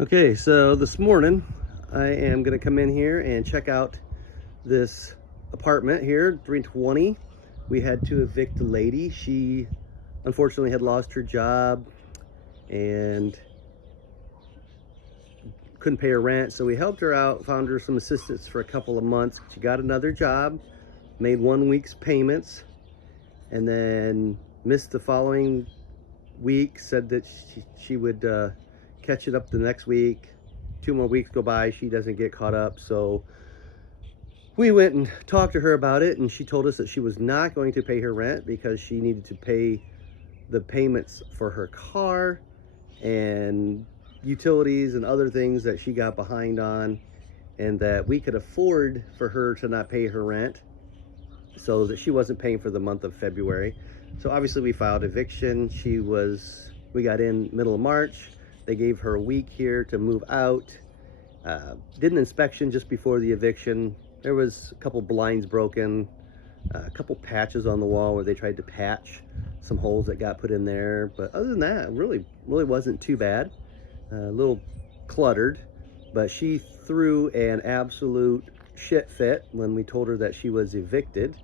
Okay, so this morning I am going to come in here and check out this apartment here, 320. We had to evict a lady. She unfortunately had lost her job and couldn't pay her rent, so we helped her out, found her some assistance for a couple of months. She got another job, made 1 week's payments, and then missed the following week, said that she would catch it up the next week. 2 more weeks go by, she doesn't get caught up, so we went and talked to her about it, and she told us that she was not going to pay her rent because she needed to pay the payments for her car and utilities and other things that she got behind on, and that we could afford for her to not pay her rent, so that she wasn't paying for the month of February. So obviously we filed eviction. We got in middle of March. They gave her a week here to move out. Did an inspection just before the eviction. There was a couple blinds broken, a couple patches on the wall where they tried to patch some holes that got put in there. But other than that, really wasn't too bad. A little cluttered, but she threw an absolute shit fit when we told her that she was evicted,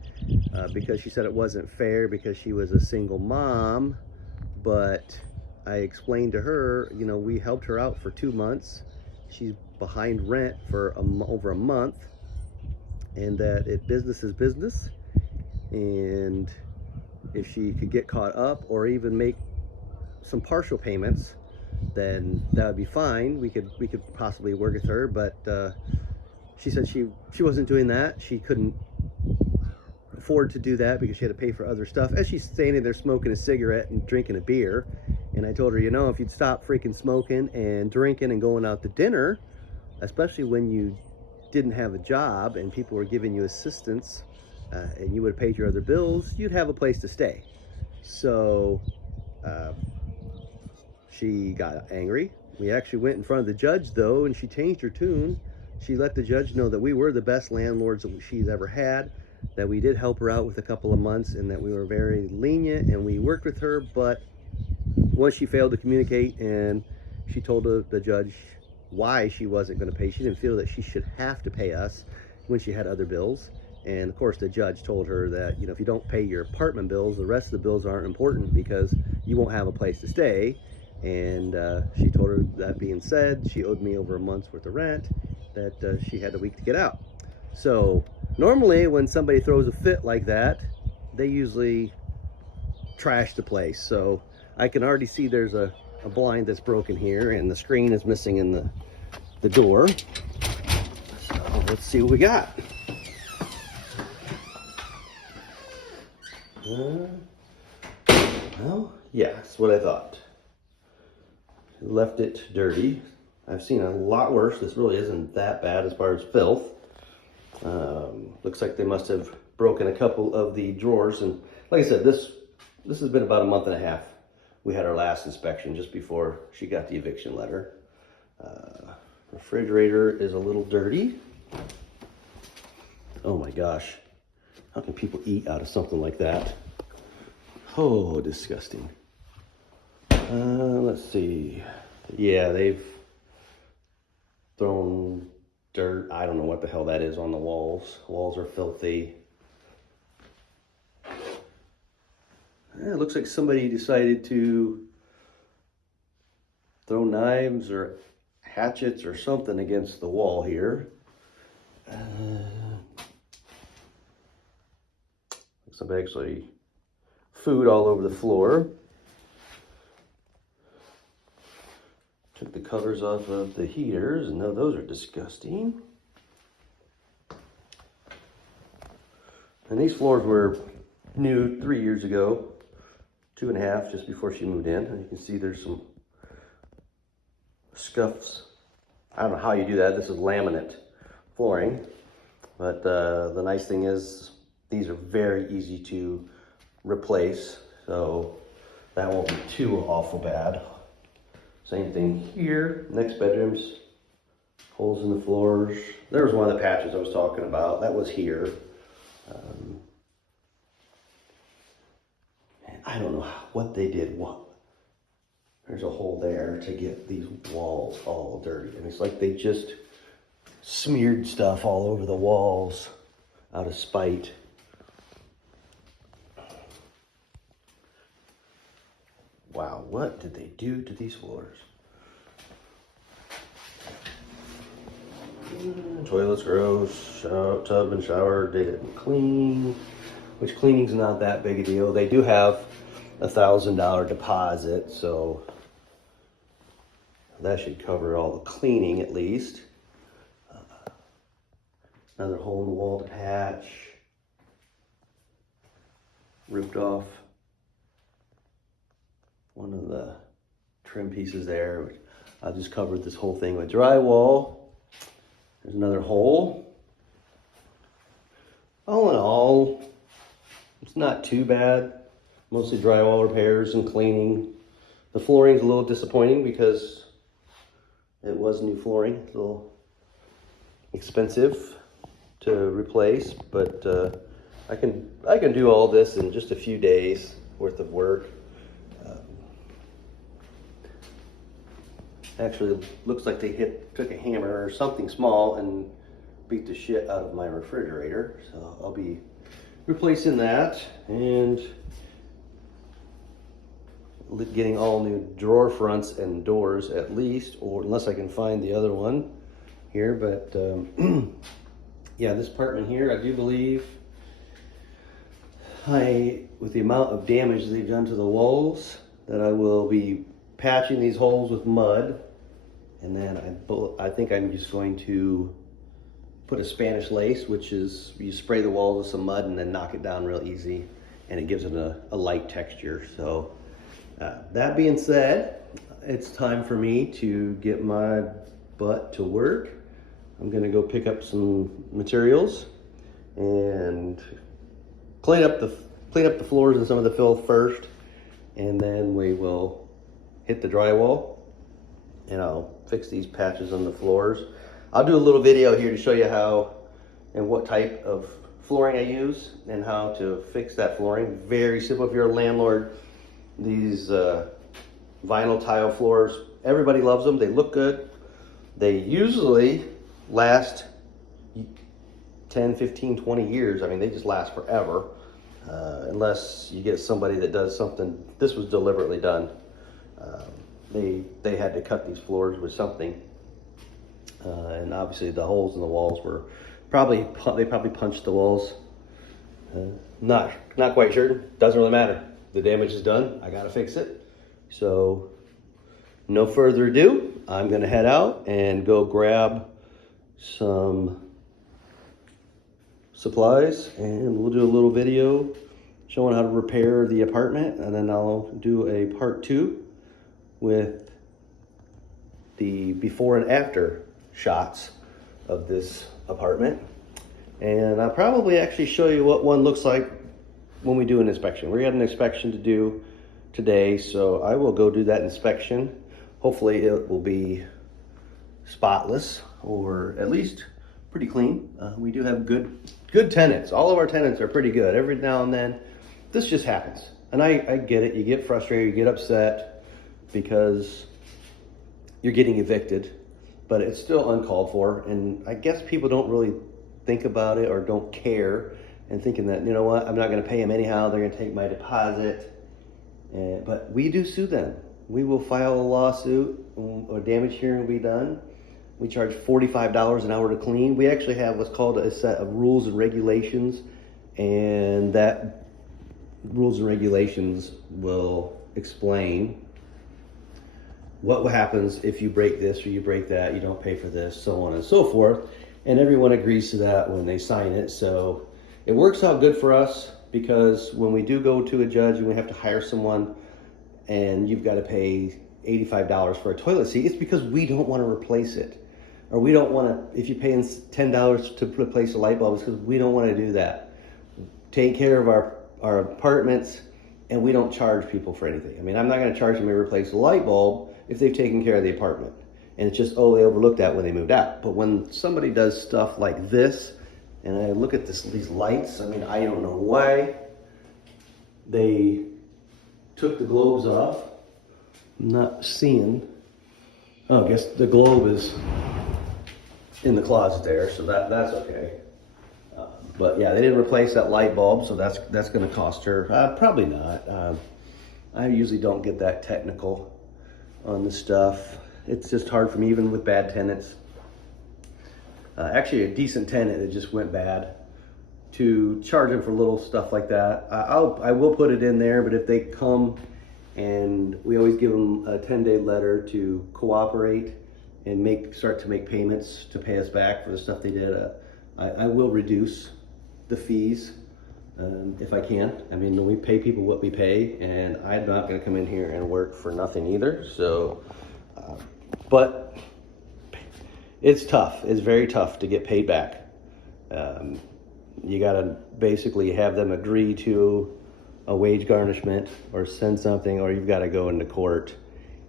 because she said it wasn't fair because she was a single mom. But I explained to her, we helped her out for 2 months. She's behind rent for over a month, and that business is business. And if she could get caught up or even make some partial payments, then that would be fine. We could possibly work with her, but she said she wasn't doing that. She couldn't afford to do that because she had to pay for other stuff, as she's standing there smoking a cigarette and drinking a beer. And I told her, if you'd stop freaking smoking and drinking and going out to dinner, especially when you didn't have a job and people were giving you assistance, and you would have paid your other bills, you'd have a place to stay. So she got angry. We actually went in front of the judge, though, and she changed her tune. She let the judge know that we were the best landlords that she's ever had, that we did help her out with a couple of months, and that we were very lenient and we worked with her. But once she failed to communicate and she told the judge why she wasn't going to pay, she didn't feel that she should have to pay us when she had other bills. And of course the judge told her that, if you don't pay your apartment bills, the rest of the bills aren't important because you won't have a place to stay. And she told her, that being said, she owed me over a month's worth of rent, that she had a week to get out. So normally when somebody throws a fit like that, they usually trash the place. So I can already see there's a blind that's broken here, and the screen is missing in the door. So let's see what we got. Well, yeah, that's what I thought. Left it dirty. I've seen a lot worse. This really isn't that bad as far as filth. Looks like they must have broken a couple of the drawers. And like I said, this has been about a month and a half. We had our last inspection just before she got the eviction letter. Refrigerator is a little dirty. Oh my gosh. How can people eat out of something like that? Oh, disgusting. Let's see. Yeah, they've thrown dirt. I don't know what the hell that is on the walls. The walls are filthy. It looks like somebody decided to throw knives or hatchets or something against the wall here. Looks like actually food all over the floor. Took the covers off of the heaters, and now those are disgusting. And these floors were new 3 years ago, 2.5, just before she moved in. And you can see there's some scuffs. I don't know how you do that. This is laminate flooring. But the nice thing is these are very easy to replace, so that won't be too awful bad. Same thing here. Next bedrooms, holes in the floors. There was one of the patches I was talking about. That was here. And I don't know what they did. What? There's a hole there to get these walls all dirty. And it's like they just smeared stuff all over the walls out of spite. Wow, what did they do to these floors? Toilets gross, tub and shower they didn't clean, which cleaning's not that big a deal. They do have $1,000 deposit, so that should cover all the cleaning at least. Another hole in the wall to patch. Ripped off one of the trim pieces there, which I just covered this whole thing with drywall. There's another hole. All in all, it's not too bad. Mostly drywall repairs and cleaning. The flooring's a little disappointing because it was new flooring. It's a little expensive to replace, but I can do all this in just a few days worth of work. Actually, looks like they took a hammer or something small and beat the shit out of my refrigerator. So I'll be replacing that and getting all new drawer fronts and doors at least, or unless I can find the other one here. But yeah, this apartment here, I do believe, with the amount of damage they've done to the walls, that I will be patching these holes with mud. And then I think I'm just going to put a Spanish lace, which is you spray the walls with some mud and then knock it down real easy, and it gives it a light texture. So that being said, it's time for me to get my butt to work. I'm gonna go pick up some materials and clean up the floors and some of the filth first, and then we will hit the drywall and I'll fix these patches on the floors. I'll do a little video here to show you how and what type of flooring I use and how to fix that flooring. Very simple. If you're a landlord, these vinyl tile floors, everybody loves them. They look good. They usually last 10, 15, 20 years. I mean, they just last forever. Unless you get somebody that does something. This was deliberately done. They had to cut these floors with something. And obviously the holes in the walls were they probably punched the walls. Not quite sure. Doesn't really matter. The damage is done. I gotta fix it. So no further ado, I'm gonna head out and go grab some supplies, and we'll do a little video showing how to repair the apartment, and then I'll do a part 2 with the before and after shots of this apartment. And I'll probably actually show you what one looks like when we do an inspection. We got an inspection to do today, so I will go do that inspection. Hopefully it will be spotless, or at least pretty clean. We do have good tenants. All of our tenants are pretty good. Every now and then, this just happens. And I get it. You get frustrated, you get upset because you're getting evicted, but it's still uncalled for. And I guess people don't really think about it or don't care, and thinking that, you know what, I'm not going to pay them anyhow. They're going to take my deposit. But we do sue them. We will file a lawsuit. A damage hearing will be done. We charge $45 an hour to clean. We actually have what's called a set of rules and regulations, and that rules and regulations will explain what happens if you break this or you break that, you don't pay for this, so on and so forth. And everyone agrees to that when they sign it. So it works out good for us, because when we do go to a judge and we have to hire someone and you've got to pay $85 for a toilet seat, it's because we don't want to replace it. Or we don't want to, if you're paying $10 to replace a light bulb, it's because we don't want to do that. Take care of our apartments, and we don't charge people for anything. I mean, I'm not going to charge them to replace a light bulb if they've taken care of the apartment. And it's just, oh, they overlooked that when they moved out. But when somebody does stuff like this, and I look at these lights, I mean, I don't know why they took the globes off. I'm not seeing. Oh, I guess the globe is in the closet there, so that's okay. But yeah, they didn't replace that light bulb, so that's going to cost her. Probably not. I usually don't get that technical on the stuff. It's just hard for me, even with bad tenants. Actually, a decent tenant that just went bad, to charge them for little stuff like that. I will put it in there, but if they come, and we always give them a 10-day letter to cooperate and start to make payments to pay us back for the stuff they did, I will reduce the fees if I can. I mean, we pay people what we pay, and I'm not going to come in here and work for nothing either. So, but it's tough. It's very tough to get paid back. You got to basically have them agree to a wage garnishment or send something, or you've got to go into court.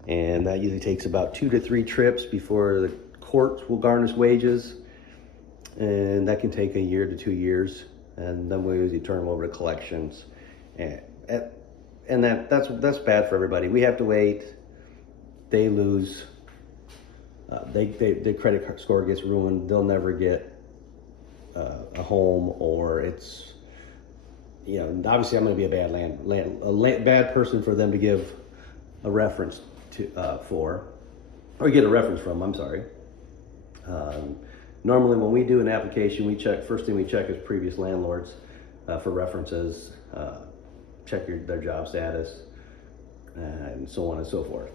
And that usually takes about 2 to 3 trips before the court will garnish wages. And that can take 1 year to 2 years. And then we usually turn them over to collections. And that's bad for everybody. We have to wait. They lose. Their credit score gets ruined. They'll never get a home, or it's, obviously I'm going to be a bad person for them to give a reference to or get a reference from. I'm sorry. Normally, when we do an application, first thing we check is previous landlords for references, check their job status, and so on and so forth.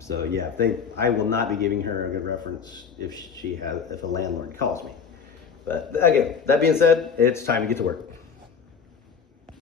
So yeah, I will not be giving her a good reference if a landlord calls me. But again, that being said, it's time to get to work.